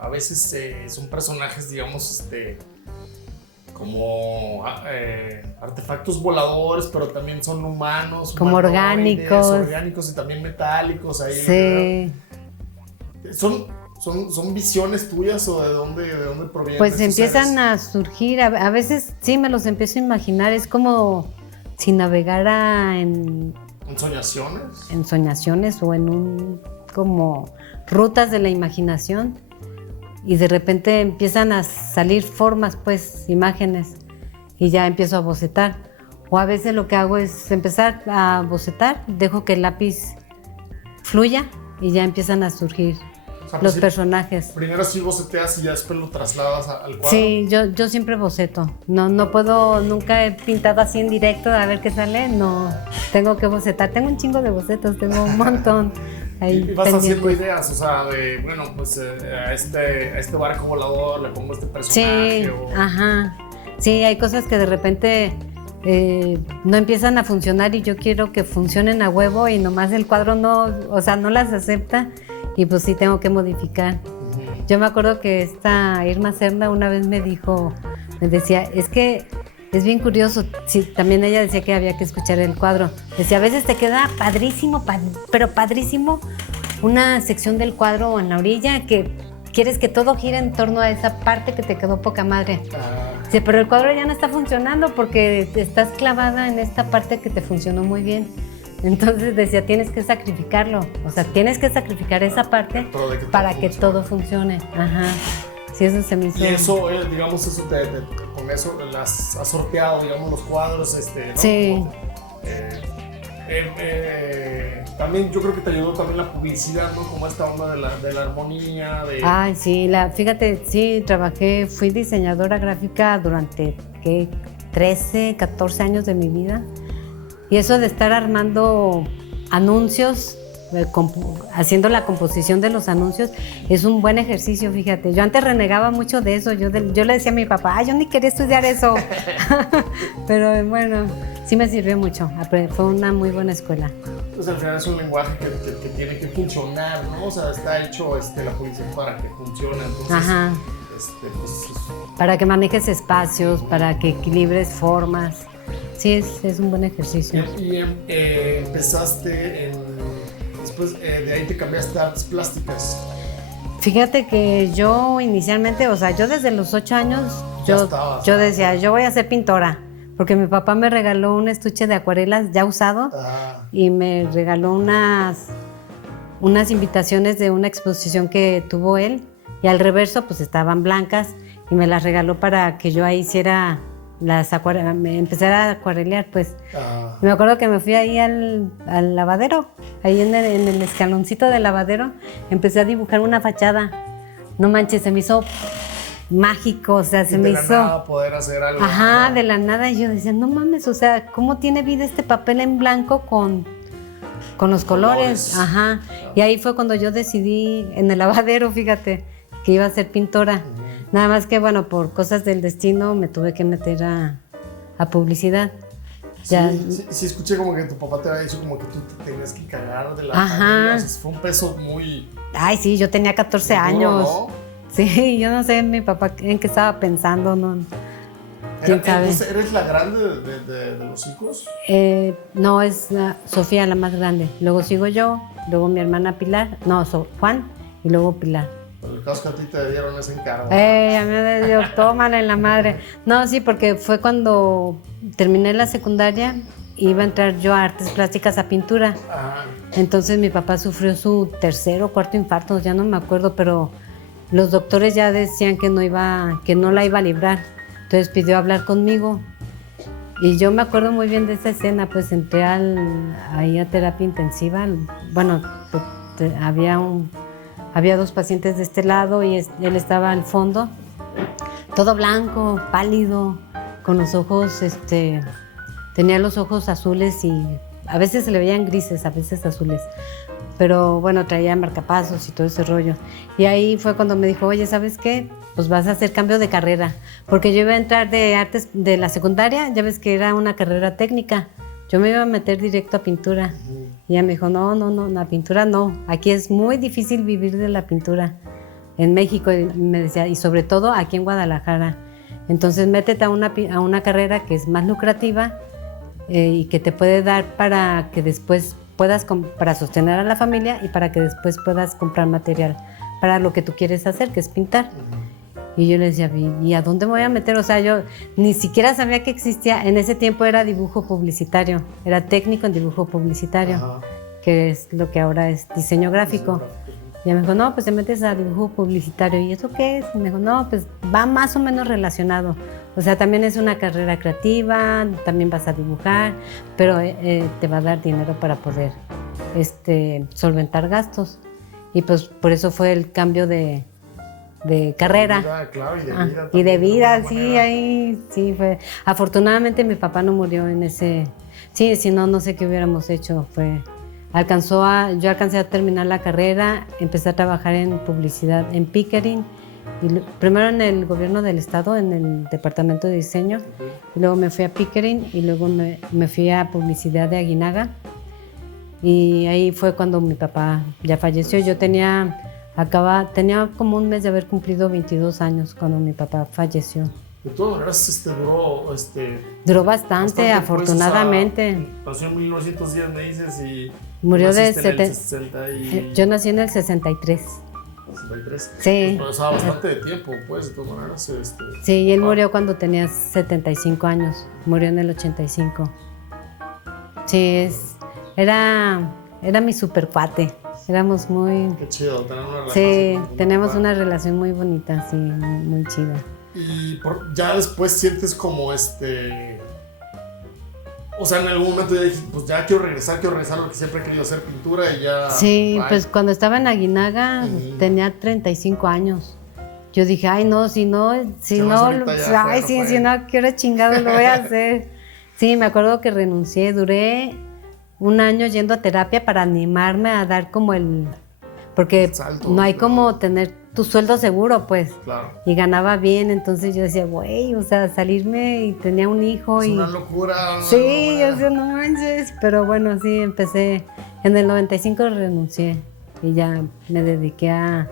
a veces son personajes, digamos, como artefactos voladores, pero también son humanos. Como orgánicos y también metálicos. Ahí, sí. ¿Son visiones tuyas o de dónde provienen? Pues empiezan a surgir, a veces sí me los empiezo a imaginar, es como si navegara ¿En soñaciones? En soñaciones o como rutas de la imaginación. Y de repente empiezan a salir formas, pues, imágenes, y ya empiezo a bocetar. O a veces lo que hago es empezar a bocetar, dejo que el lápiz fluya y ya empiezan a surgir los personajes. Primero sí boceteas y ya después lo trasladas al cuadro. Sí, yo siempre boceto. No puedo, nunca he pintado así en directo a ver qué sale, no. Tengo que bocetar. Tengo un chingo de bocetos, tengo un montón. Y vas haciendo ideas, o sea, de, bueno, pues a este barco volador le pongo este personaje. Sí, ajá. Sí, hay cosas que de repente no empiezan a funcionar y yo quiero que funcionen a huevo y nomás el cuadro no las acepta y pues sí tengo que modificar. Uh-huh. Yo me acuerdo que esta Irma Serna una vez me decía, es que es bien curioso, sí, también ella decía que había que escuchar el cuadro. Decía, a veces te queda padrísimo, pero padrísimo una sección del cuadro en la orilla que quieres que todo gire en torno a esa parte que te quedó poca madre. Sí, pero el cuadro ya no está funcionando porque estás clavada en esta parte que te funcionó muy bien. Entonces decía, tienes que sacrificarlo. O sea, tienes que sacrificar esa parte para que todo funcione. Ajá. Sí, eso se me hizo. Y eso, digamos, con eso has sorteado, digamos, los cuadros, ¿no? Sí. También yo creo que te ayudó también la publicidad, ¿no? Como esta onda de la armonía, Ay, sí, fíjate, sí, fui diseñadora gráfica durante, 13, 14 años de mi vida. Y eso de estar armando anuncios, haciendo la composición de los anuncios, es un buen ejercicio, fíjate. Yo antes renegaba mucho de eso, yo le decía a mi papá, yo ni quería estudiar eso. Pero bueno, sí me sirvió mucho, fue una muy buena escuela. Pues al final es un lenguaje que tiene que funcionar, ¿no? O sea, está hecho la publicidad para que funcione, entonces... Ajá. Para que manejes espacios, para que equilibres formas. Sí, es un buen ejercicio. Y empezaste después de ahí te cambiaste a artes plásticas. Fíjate que yo inicialmente, o sea, yo desde los 8 años, yo decía, yo voy a ser pintora, porque mi papá me regaló un estuche de acuarelas ya usado y me regaló unas invitaciones de una exposición que tuvo él y al reverso pues estaban blancas y me las regaló para que yo ahí hiciera me empecé a acuarelear, pues. Me acuerdo que me fui ahí al lavadero, ahí en el escaloncito del lavadero, empecé a dibujar una fachada. No manches, se me hizo mágico, o sea, se me hizo... De la nada poder hacer algo. Ajá, ¿no? De la nada, y yo decía, no mames, o sea, ¿cómo tiene vida este papel en blanco con los colores? Ajá, y ahí fue cuando yo decidí, en el lavadero, fíjate, que iba a ser pintora. Nada más que, bueno, por cosas del destino me tuve que meter a publicidad. Sí, escuché como que tu papá te había dicho como que tú te tenías que cagar de la familia. O sea, fue un peso muy... Ay, sí, yo tenía 14 años. ¿No? Sí, yo no sé mi papá en qué estaba pensando, ¿no? ¿Quién sabe? ¿Eres la grande de los hijos? No, es Sofía la más grande. Luego sigo yo, luego mi hermana Pilar, Juan, y luego Pilar. El caso que a ti te dieron ese encargo. A mí me dio, tómala en la madre. No, sí, porque fue cuando terminé la secundaria, iba a entrar yo a artes plásticas, a pintura. Entonces mi papá sufrió su 3º o 4º infarto, ya no me acuerdo, pero los doctores ya decían que no la iba a librar. Entonces pidió hablar conmigo. Y yo me acuerdo muy bien de esa escena, pues entré ahí a terapia intensiva. Bueno, había 2 pacientes de este lado y él estaba al fondo, todo blanco, pálido, con los ojos, tenía los ojos azules y a veces se le veían grises, a veces azules. Pero bueno, traía marcapasos y todo ese rollo. Y ahí fue cuando me dijo, oye, ¿sabes qué? Pues vas a hacer cambio de carrera. Porque yo iba a entrar de artes de la secundaria, ya ves que era una carrera técnica. Yo me iba a meter directo a pintura. Y ella me dijo, no, la pintura no. Aquí es muy difícil vivir de la pintura. en México, y me decía, y sobre todo aquí en Guadalajara. Entonces métete a una carrera que es más lucrativa y que te puede dar para que después puedas, para sostener a la familia y para que después puedas comprar material para lo que tú quieres hacer, que es pintar. Y yo le decía, ¿y a dónde me voy a meter? O sea, yo ni siquiera sabía que existía. En ese tiempo era dibujo publicitario, era técnico en dibujo publicitario, Ajá. que es lo que ahora es diseño gráfico. Y ella me dijo, no, pues te metes a dibujo publicitario. ¿Y eso qué es? Y me dijo, no, pues va más o menos relacionado. O sea, también es una carrera creativa, también vas a dibujar, pero te va a dar dinero para poder solventar gastos. Y pues por eso fue el cambio de carrera. De vida, claro, y de vida. Y de vida, sí, ahí sí fue. Afortunadamente mi papá no murió en ese. Sí, si no, no sé qué hubiéramos hecho. Yo alcancé a terminar la carrera, empecé a trabajar en publicidad en Pickering, primero en el gobierno del estado, en el departamento de diseño, y luego me fui a Pickering y luego me fui a publicidad de Aguinaga. Y ahí fue cuando mi papá ya falleció. Yo tenía como un mes de haber cumplido 22 años cuando mi papá falleció. De todas maneras, duró bastante, afortunadamente. Pasó en 1910, me dices, y murió de 60 y... Yo nací en el 63. 63. Sí. Pues pasaba bastante de tiempo, pues, de todas maneras. Sí, y él murió cuando tenía 75 años. Murió en el 85. Sí, era mi super cuate. Éramos muy... Qué chido, tener una relación. Sí, tenemos una relación muy bonita, sí, muy chida. Y ya después sientes como o sea, en algún momento ya dije, pues ya quiero regresar lo que siempre he querido hacer, pintura, y ya... Sí, pues cuando estaba en Aguinaga tenía 35 años. Yo dije, ay, no, si no, ¿qué hora chingado lo voy a hacer? Sí, me acuerdo que renuncié, duré un año yendo a terapia para animarme a dar como porque salto, no hay como tener tu sueldo seguro, pues. Claro. Y ganaba bien, entonces yo decía, güey, o sea, salirme y tenía un hijo. Es una locura. Sí, yo decía, no manches. Pero bueno, sí, empecé. En el 95 renuncié y ya me dediqué a...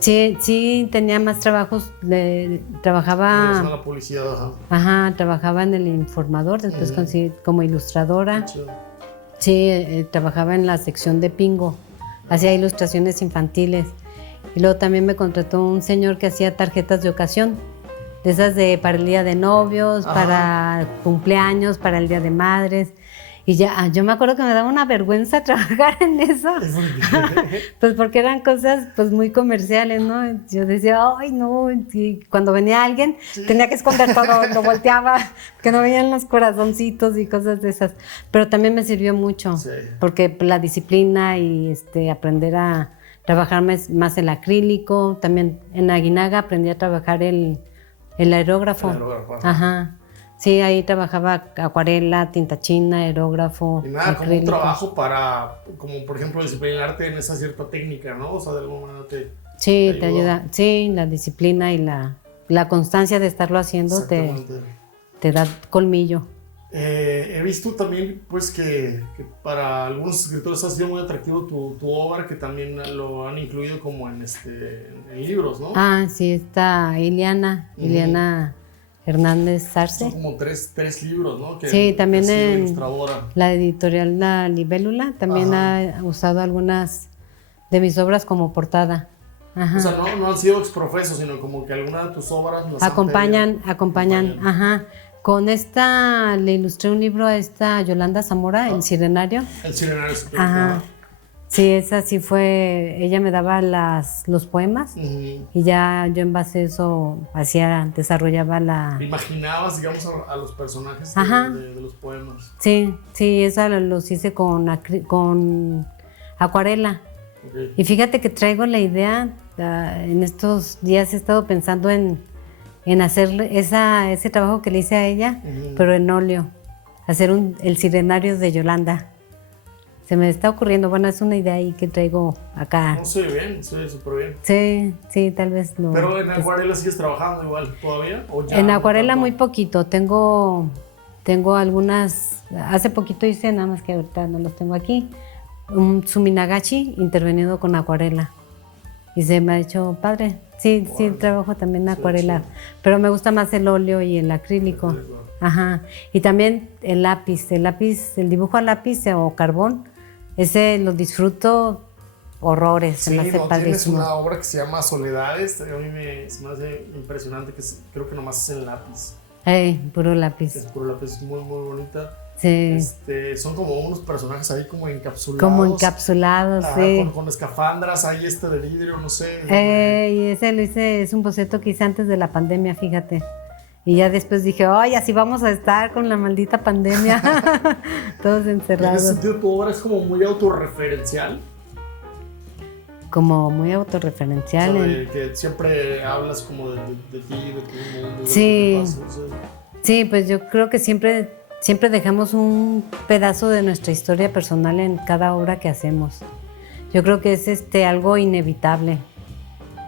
Sí, tenía más trabajos. Trabajaba... En la publicidad, ajá, trabajaba en El Informador, después como ilustradora. Sí, trabajaba en la sección de Pingo. Hacía ilustraciones infantiles. Y luego también me contrató un señor que hacía tarjetas de ocasión, de esas para el día de novios, Ajá. para cumpleaños, para el día de madres. Y ya, yo me acuerdo que me daba una vergüenza trabajar en eso. Pues porque eran cosas pues muy comerciales, ¿no? Yo decía, ay, no. Y cuando venía alguien, tenía que esconder todo, lo volteaba, que no veían los corazoncitos y cosas de esas. Pero también me sirvió mucho, porque la disciplina y aprender a trabajar más el acrílico. También en Aguinaga aprendí a trabajar el aerógrafo. Ajá. Sí, ahí trabajaba acuarela, tinta china, aerógrafo, y nada, como un trabajo como por ejemplo, disciplinarte en esa cierta técnica, ¿no? O sea, de alguna manera te ayuda. Sí, la disciplina y la constancia de estarlo haciendo te da colmillo. He visto también, pues, que para algunos escritores ha sido muy atractivo tu obra, que también lo han incluido como en libros, ¿no? Ah, sí, está Ileana Hernández Sarce. Son como tres libros, ¿no? Sí, también en la editorial La Libélula también Ajá. ha usado algunas de mis obras como portada. Ajá. O sea, no han sido exprofesos, sino como que algunas de tus obras las acompañan. Ajá. Con esta le ilustré un libro a Yolanda Zamora, El Sirenario. El Sirenario. Ajá. Sí, esa sí fue, ella me daba los poemas y ya yo en base a eso desarrollaba ¿Te imaginabas, digamos, a los personajes de los poemas? Sí, esa los hice con acuarela. Okay. Y fíjate que traigo la idea, en estos días he estado pensando en hacer ese trabajo que le hice a ella, pero en óleo, hacer el Sirenario de Yolanda. Se me está ocurriendo, bueno, es una idea ahí que traigo acá. No, se ve súper bien. Sí, tal vez no. ¿Pero en acuarela sigues trabajando igual todavía? ¿O ya en acuarela muy poquito, tengo algunas, hace poquito hice, nada más que ahorita no los tengo aquí, un Suminagachi intervenido con acuarela. y se me ha hecho padre. Sí, sí, trabajo también acuarela, pero me gusta más el óleo y el acrílico. Ajá. Y también el lápiz, el dibujo a lápiz o carbón, ese lo disfruto horrores, Sí, se me hace no, tienes padrísimo. una obra que se llama Soledades, a mí se me hace impresionante, creo que nomás es en lápiz. Puro lápiz. Es puro lápiz, es muy, muy bonita. Sí. Son como unos personajes ahí como encapsulados. Como encapsulados, sí. Con escafandras, hay de vidrio, no sé. Y ese lo hice, es un boceto que hice antes de la pandemia, fíjate. Y ya después dije, ay, así vamos a estar con la maldita pandemia. Todos encerrados. En ese sentido, tu obra es como muy autorreferencial. Como muy autorreferencial. O sea, que siempre hablas como de ti, de tu mundo. Sí. De lo que te pasa, Sí, pues yo creo que siempre dejamos un pedazo de nuestra historia personal en cada obra que hacemos. Yo creo que es algo inevitable.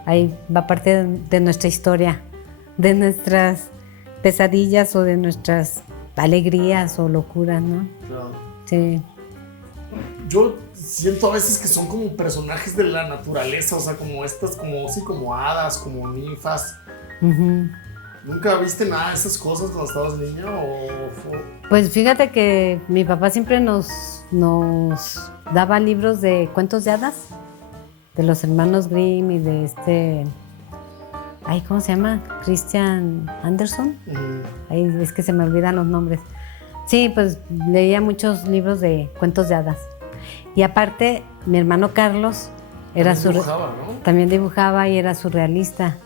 Ahí va parte de nuestra historia, de nuestras pesadillas o de nuestras alegrías o locuras, ¿no? Claro. Sí. Yo siento a veces que son como personajes de la naturaleza, o sea, como estas, como hadas, como ninfas. Uh-huh. ¿Nunca viste nada de esas cosas cuando estabas niña? Pues fíjate que mi papá siempre nos daba libros de cuentos de hadas, de los hermanos Grimm y de ¿cómo se llama? Christian Andersen. Ahí es que se me olvidan los nombres. Sí, pues leía muchos libros de cuentos de hadas. Y aparte, mi hermano Carlos también dibujaba y era surrealista.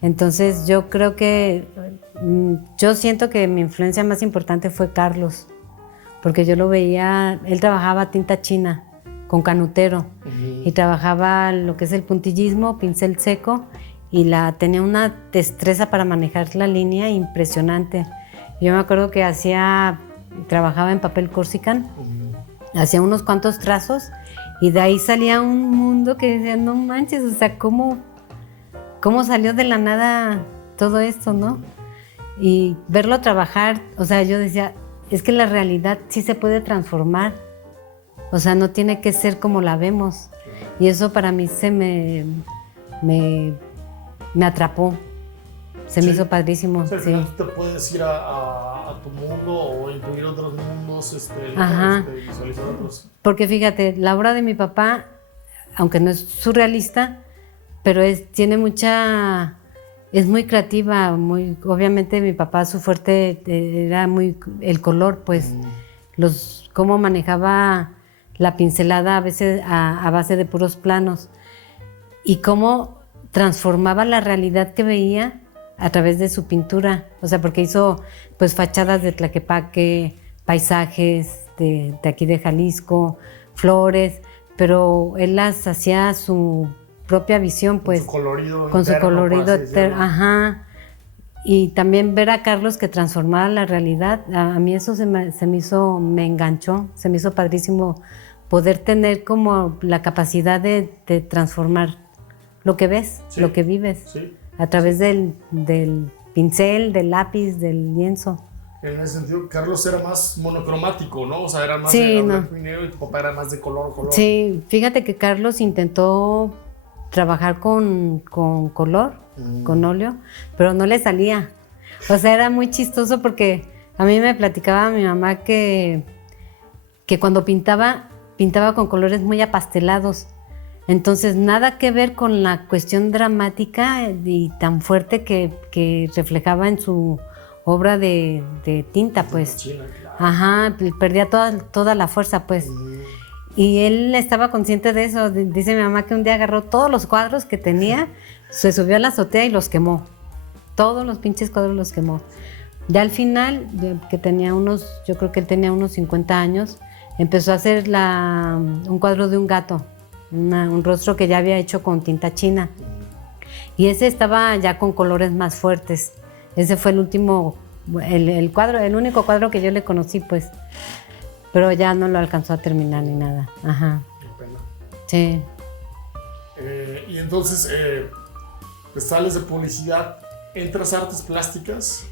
Entonces yo creo que, yo siento que mi influencia más importante fue Carlos, porque yo lo veía, él trabajaba tinta china con canutero y trabajaba lo que es el puntillismo, pincel seco, y tenía una destreza para manejar la línea impresionante. Yo me acuerdo que trabajaba en papel Corsican, hacía unos cuantos trazos y de ahí salía un mundo que decía, no manches, o sea, ¿cómo salió de la nada todo esto, no? Y verlo trabajar, o sea, yo decía, es que la realidad sí se puede transformar, o sea, no tiene que ser como la vemos. Y eso para mí me atrapó, me hizo padrísimo. O sea, al final tú te puedes ir a tu mundo o incluir otros mundos, visualizar otros. Porque fíjate, la obra de mi papá, aunque no es surrealista, pero es muy creativa, obviamente mi papá su fuerte era muy el color, pues cómo manejaba la pincelada a veces a base de puros planos y cómo transformaba la realidad que veía a través de su pintura, o sea, porque hizo pues fachadas de Tlaquepaque, paisajes de aquí de Jalisco, flores, pero él las hacía a su propia visión, pues. Con su colorido ajá. Y también ver a Carlos que transformaba la realidad, a mí eso me enganchó, se me hizo padrísimo poder tener como la capacidad de transformar lo que ves, lo que vives, a través del pincel, del lápiz, del lienzo. En ese sentido, Carlos era más monocromático, ¿no? O sea, era más de blanco y negro y tu papá era más de color. Sí, fíjate que Carlos intentó trabajar con color, con óleo, pero no le salía. O sea, era muy chistoso porque a mí me platicaba mi mamá que cuando pintaba con colores muy apastelados. Entonces, nada que ver con la cuestión dramática y tan fuerte que reflejaba en su obra de tinta, pues. China, claro. Ajá, perdía toda la fuerza, pues. Y él estaba consciente de eso. Dice mi mamá que un día agarró todos los cuadros que tenía, se subió a la azotea y los quemó. Todos los pinches cuadros los quemó. Ya al final, yo creo que él tenía unos 50 años, empezó a hacer un cuadro de un gato, un rostro que ya había hecho con tinta china. Y ese estaba ya con colores más fuertes. Ese fue el último, el único cuadro que yo le conocí, pues. Pero ya no lo alcanzó a terminar ni nada. Ajá. Qué pena. Sí. Y entonces, pues sales de publicidad, entras a artes plásticas.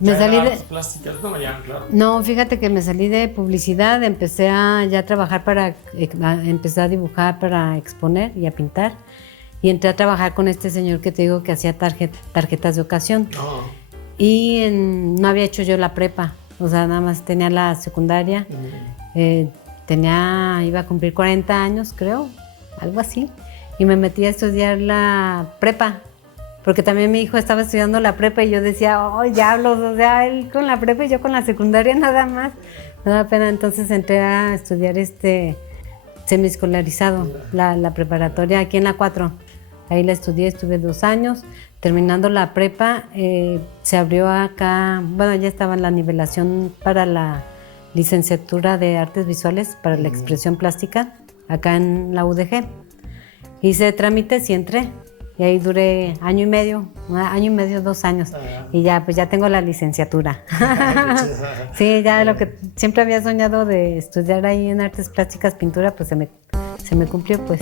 Me salí de artes plásticas, claro. No, fíjate que me salí de publicidad, empecé a ya trabajar empecé a dibujar para exponer y a pintar. y entré a trabajar con este señor que te digo que hacía tarjetas de ocasión. Oh. Y no había hecho yo la prepa, o sea, nada más tenía la secundaria. Iba a cumplir 40 años, creo, algo así. Y me metí a estudiar la prepa, porque también mi hijo estaba estudiando la prepa y yo decía, oh, diablos, o sea, él con la prepa y yo con la secundaria nada más. Me daba pena, entonces entré a estudiar semiescolarizado, la preparatoria aquí en la 4. Ahí la estudié, estuve 2 años. Terminando la prepa, se abrió acá, bueno, ya estaba en la nivelación para la licenciatura de Artes Visuales, para la expresión plástica, acá en la UDG. Hice trámites y entré. Y ahí duré año y medio, 2 años. Y ya, pues ya tengo la licenciatura. Sí, ya lo que siempre había soñado de estudiar ahí en Artes Plásticas, pintura, pues se me cumplió, pues.